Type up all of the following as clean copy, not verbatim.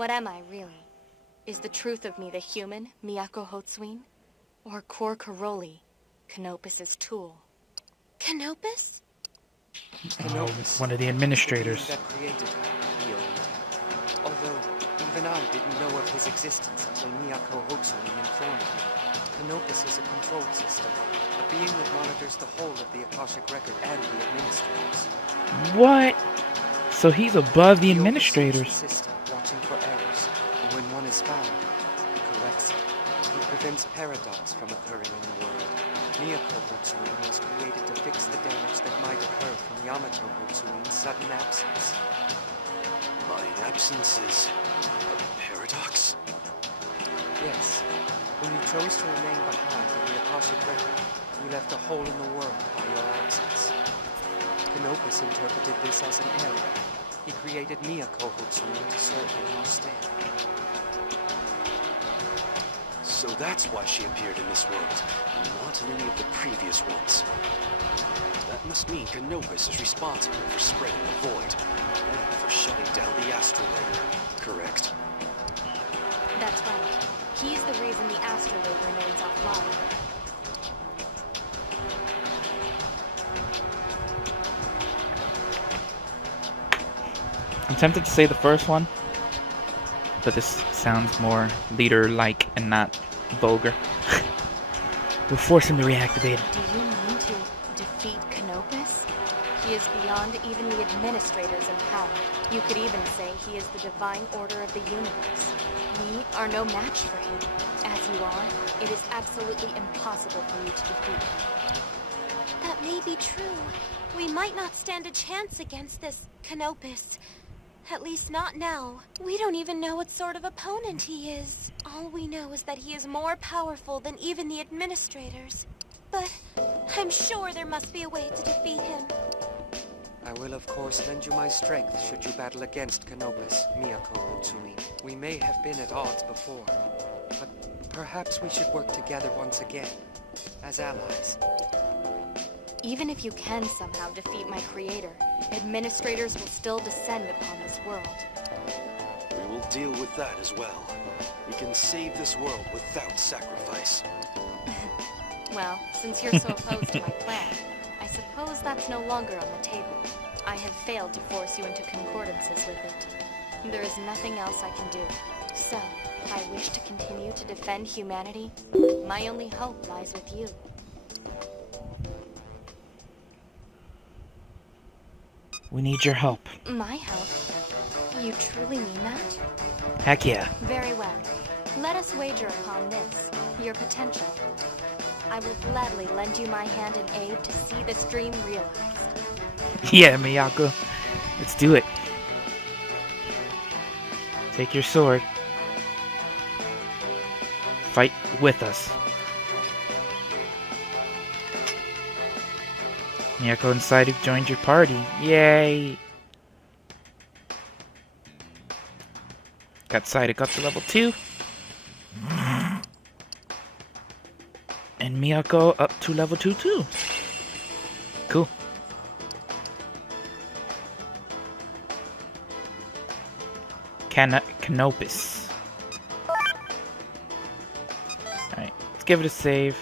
What am I, really? Is the truth of me the human, Miyako Hotsuin? Or Kor Karoli, Canopus's tool? Canopus? One of the administrators. The being that created her, although even I didn't know of his existence until Miyako Hotsuin informed me. Canopus is a control system, a being that monitors the whole of the Akashic Record and the administrators. What? So he's above the administrators. System, watching for errors, and when one is found, he corrects it. He prevents paradox from occurring in the world. Miyako Hotsuin was created to fix the damage that might occur from Yamato Hotsuin's sudden absence. My absence is a paradox? Yes. When you chose to remain behind in the Akashic Record, you left a hole in the world by your absence. Canopus interpreted this as an error. He created Miyako Hotsuin to serve him instead. So that's why she appeared in this world, not in any of the previous ones. That must mean Canopus is responsible for spreading the void, and for shutting down the astral layer, correct? That's right. He's the reason the astrolabe remains offline. I'm tempted to say the first one, but this sounds more leader-like and not vulgar. We'll force him to reactivate it. Do you mean to defeat Canopus? He is beyond even the administrators in power. You could even say he is the divine order of the universe. We are no match for him. As you are, it is absolutely impossible for you to defeat him. That may be true. We might not stand a chance against this Canopus. At least not now. We don't even know what sort of opponent he is. All we know is that he is more powerful than even the administrators. But I'm sure there must be a way to defeat him. I will of course lend you my strength should you battle against Canopus, Miyako Hotsuin. We may have been at odds before, but perhaps we should work together once again, as allies. Even if you can somehow defeat my creator, administrators will still descend upon this world. We will deal with that as well. We can save this world without sacrifice. Well, since you're so opposed to my plan, I suppose that's no longer on the table. I have failed to force you into concordances with it. There is nothing else I can do. So, if I wish to continue to defend humanity, my only hope lies with you. We need your help. My help? You truly mean that? Heck yeah. Very well. Let us wager upon this, your potential. I will gladly lend you my hand in aid to see this dream realized. Yeah, Miyako. Let's do it. Take your sword. Fight with us. Miyako and Saiduk joined your party. Yay! Got Saiduk up to level 2. And Miyako up to level 2 too. Cool. Canopus. Alright, let's give it a save.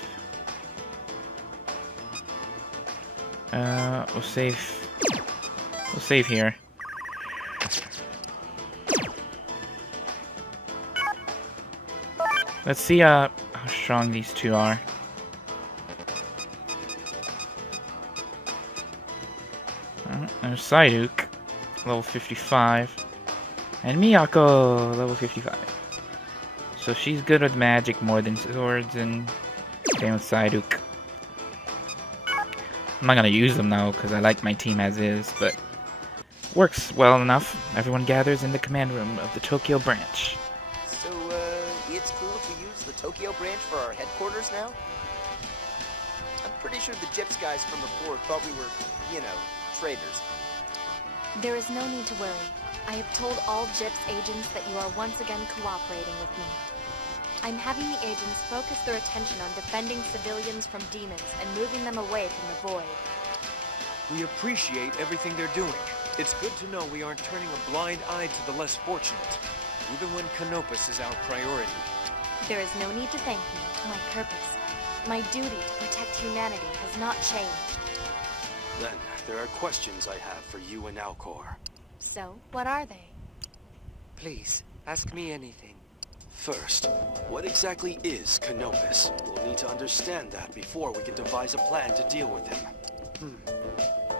We'll save here. Let's see how strong these two are. There's Saiduk, level 55, and Miyako, level 55. So she's good with magic more than swords, and same with Saiduk. I'm not gonna use them though, because I like my team as is, but works well enough. Everyone gathers in the command room of the Tokyo branch. So, it's cool if we use the Tokyo branch for our headquarters now? I'm pretty sure the Gyps guys from before thought we were, you know, traitors. There is no need to worry. I have told all Gyps agents that you are once again cooperating with me. I'm having the agents focus their attention on defending civilians from demons and moving them away from the void. We appreciate everything they're doing. It's good to know we aren't turning a blind eye to the less fortunate. even when Canopus is our priority. There is no need to thank me. My purpose, my duty to protect humanity has not changed. Then, there are questions I have for you and Alcor. So, what are they? Please, ask me anything. First, what exactly is Canopus? We'll need to understand that before we can devise a plan to deal with him.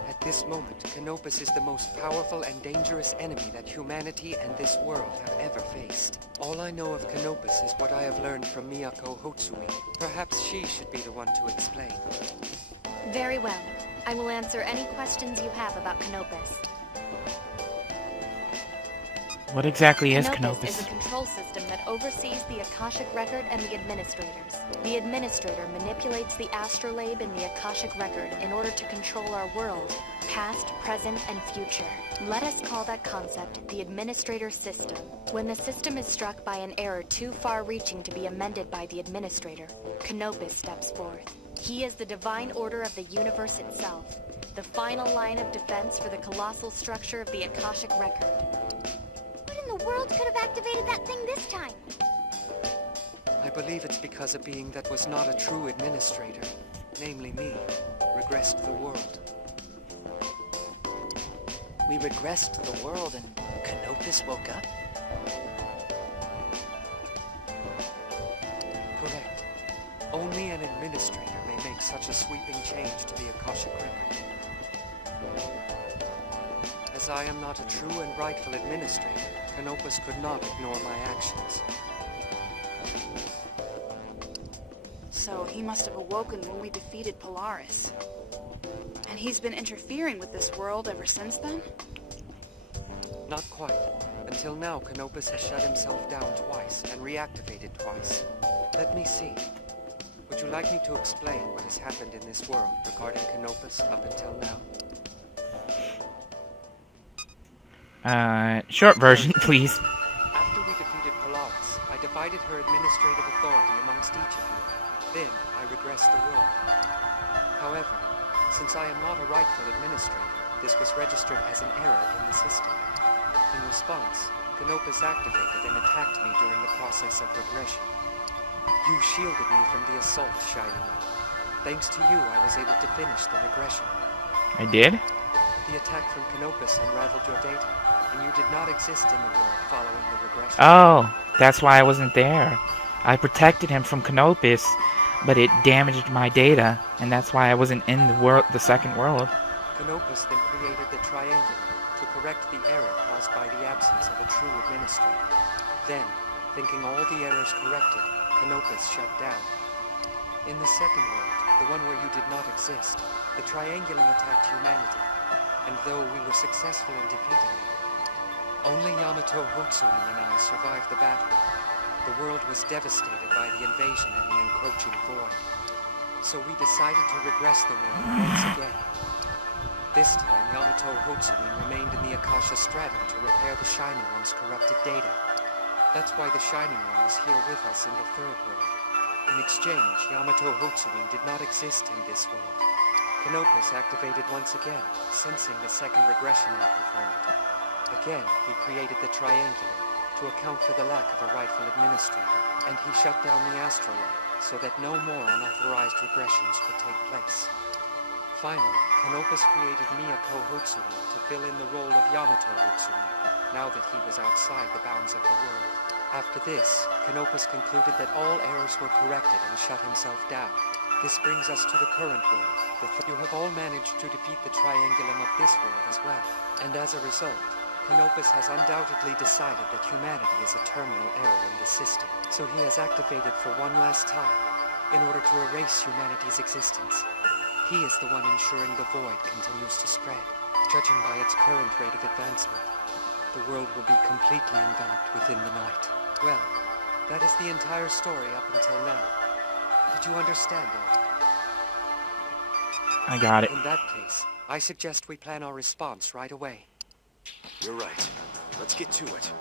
At this moment, Canopus is the most powerful and dangerous enemy that humanity and this world have ever faced. All I know of Canopus is what I have learned from Miyako Hotsumi. Perhaps she should be the one to explain. Very well. I will answer any questions you have about Canopus. What exactly is Canopus Canopus? is a control system that oversees the Akashic Record and the administrators. The administrator manipulates the astrolabe in the Akashic Record in order to control our world, past, present, and future. Let us call that concept the administrator system. When the system is struck by an error too far-reaching to be amended by the administrator, Canopus steps forth. He is the divine order of the universe itself, the final line of defense for the colossal structure of the Akashic Record. What in the world could have activated that thing this time? I believe it's because a being that was not a true administrator, namely me, regressed the world. We regressed the world and Canopus woke up? Correct. Only an administrator may make such a sweeping change to the Akashic Record. As I am not a true and rightful administrator, Canopus could not ignore my actions. So he must have awoken when we defeated Polaris. And he's been interfering with this world ever since then? Not quite. Until now, Canopus has shut himself down twice and reactivated twice. Let me see. Would you like me to explain what has happened in this world regarding Canopus up until now? Short version, please. After we defeated Polaris, I divided her administrative authority amongst each of you. Then, I regressed the world. However, since I am not a rightful administrator, this was registered as an error in the system. In response, Canopus activated and attacked me during the process of regression. You shielded me from the assault, Shining One. Thanks to you, I was able to finish the regression. I did? The attack from Canopus unraveled your data, and you did not exist in the world following the regression. Oh, that's why I wasn't there. I protected him from Canopus, but it damaged my data, and that's why I wasn't in the world, the second world. Canopus then created the Triangulum to correct the error caused by the absence of a true administrator. Then, thinking all the errors corrected, Canopus shut down. In the second world, the one where you did not exist, the Triangulum attacked humanity, and though we were successful in defeating it, only Yamato Hotsumi and I survived the battle. The world was devastated by the invasion and the encroaching void. So we decided to regress the world once again. This time, Yamato Hotsumi remained in the Akasha Stratum to repair the Shining One's corrupted data. That's why the Shining One is here with us in the third world. In exchange, Yamato Hotsumi did not exist in this world. Canopus activated once again, sensing the second regression I performed. Again, he created the Triangulum to account for the lack of a rightful administrator, and he shut down the astrolabe so that no more unauthorized regressions could take place. Finally, Canopus created Miyako Hotsumi to fill in the role of Yamato Hotsumi, now that he was outside the bounds of the world. After this, Canopus concluded that all errors were corrected and shut himself down. This brings us to the current world. You have all managed to defeat the Triangulum of this world as well, and as a result, Canopus has undoubtedly decided that humanity is a terminal error in the system, so he has activated for one last time, in order to erase humanity's existence. He is the one ensuring the void continues to spread. Judging by its current rate of advancement, the world will be completely enveloped within the night. Well, that is the entire story up until now. Did you understand all? I got it. In that case, I suggest we plan our response right away. You're right. Let's get to it.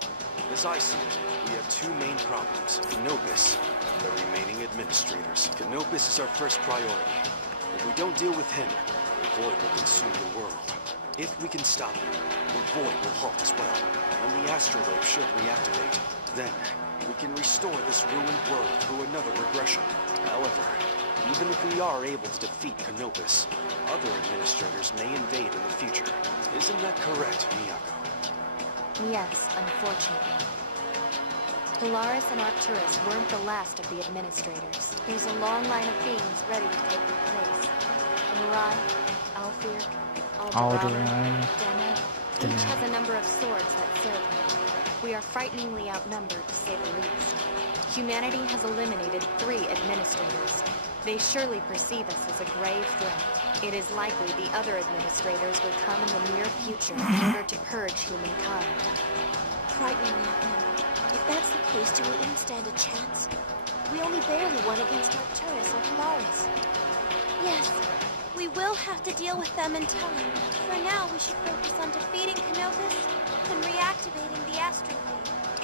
As I see it, we have two main problems. Canopus and the remaining administrators. Canopus is our first priority. If we don't deal with him, the void will consume the world. If we can stop him, the void will halt as well, and the astrolabe should reactivate. Then, we can restore this ruined world through another regression. However, even if we are able to defeat Canopus, other administrators may invade in the future. Isn't that correct, Miyako? Yes, unfortunately. Polaris and Arcturus weren't the last of the administrators. There's a long line of beings ready to take their place. Mirai, Alfir, Alderaan. Dena. Each has a number of swords that serve them. We are frighteningly outnumbered, to say the least. Humanity has eliminated 3 administrators. They surely perceive us as a grave threat. It is likely the other administrators will come in the near future in order to purge humankind. Frighteningly outnumbered. If that's the case, do we even stand a chance? We only barely won against Arcturus and Polaris. Yes, we will have to deal with them in time. For now, we should focus on defeating Canopus and reactivating the astrolabe.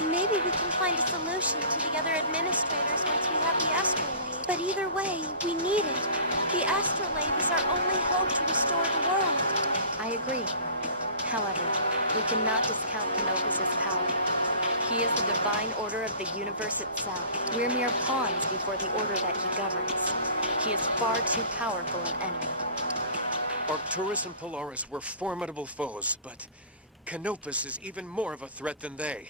Maybe we can find a solution to the other administrators once we have the astrolabe. But either way, we need it. The astrolabe is our only hope to restore the world. I agree. However, we cannot discount Canopus's power. He is the divine order of the universe itself. We're mere pawns before the order that he governs. He is far too powerful an enemy. Arcturus and Polaris were formidable foes, but Canopus is even more of a threat than they.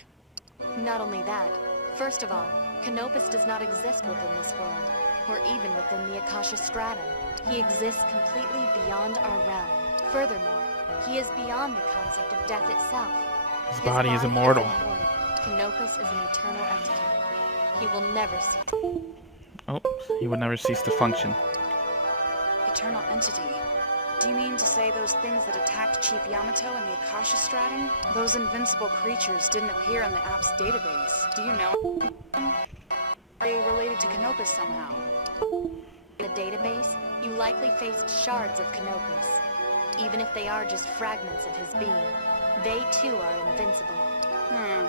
Not only that, first of all, Canopus does not exist within this world, or even within the Akasha stratum. He exists completely beyond our realm. Furthermore, he is beyond the concept of death itself. His body is immortal. Canopus is an eternal entity. He will never cease. Oh, he will never cease to function. Eternal entity. Do you mean to say those things that attacked Chief Yamato in the Akasha stratum? Those invincible creatures didn't appear in the app's database. Do you know? Are they related to Canopus somehow? In the database, you likely faced shards of Canopus. Even if they are just fragments of his being, they too are invincible.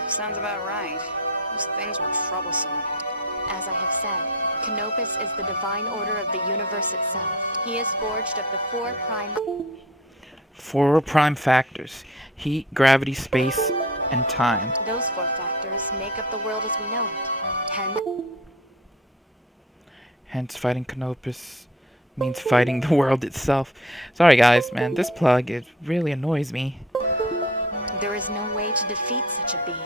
Sounds about right. Those things were troublesome. As I have said, Canopus is the divine order of the universe itself. He is forged of the 4 prime... 4 prime factors: heat, gravity, space, and time. Those 4 factors make up the world as we know it. Hence, fighting Canopus means fighting the world itself. Sorry guys, man, this plug, it really annoys me. There is no way to defeat such a being.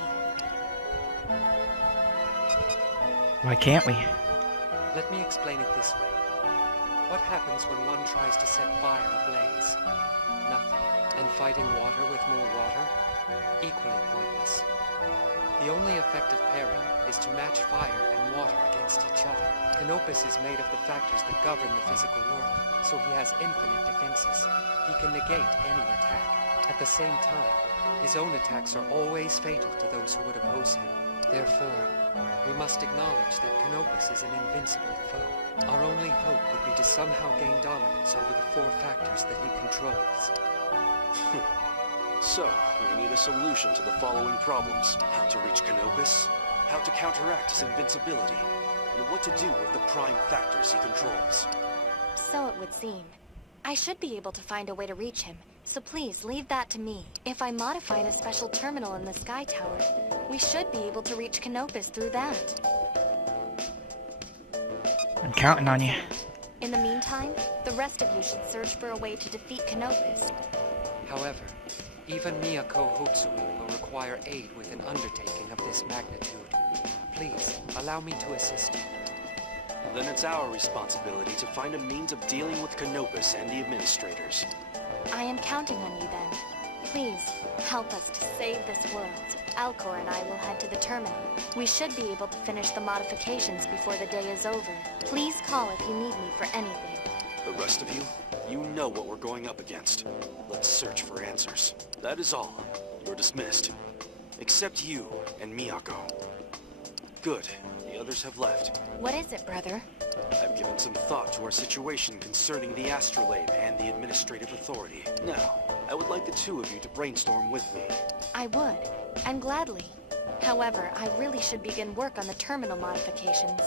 Why can't we? Let me explain it this way. What happens when one tries to set fire ablaze? Nothing. And fighting water with more water? Equally pointless. The only effective pairing is to match fire and water against each other. Canopus is made of the factors that govern the physical world, so he has infinite defenses. He can negate any attack. At the same time, his own attacks are always fatal to those who would oppose him. Therefore, we must acknowledge that Canopus is an invincible foe. Our only hope would be to somehow gain dominance over the 4 factors that he controls. So, we need a solution to the following problems. How to reach Canopus, how to counteract his invincibility, and what to do with the prime factors he controls. So it would seem. I should be able to find a way to reach him, so please leave that to me. If I modified a special terminal in the Sky Tower, we should be able to reach Canopus through that. I'm counting on you. In the meantime, the rest of you should search for a way to defeat Canopus. However, even Miyako Hotsui will require aid with an undertaking of this magnitude. Please, allow me to assist you. Then it's our responsibility to find a means of dealing with Canopus and the administrators. I am counting on you then. Please, help us to save this world. Alcor and I will head to the terminal. We should be able to finish the modifications before the day is over. Please call if you need me for anything. The rest of you, you know what we're going up against. Let's search for answers. That is all. You're dismissed. Except you and Miyako. Good. The others have left. What is it, brother? I've given some thought to our situation concerning the astrolabe and the administrative authority. Now, I would like the 2 of you to brainstorm with me. I would, and gladly. However, I really should begin work on the terminal modifications.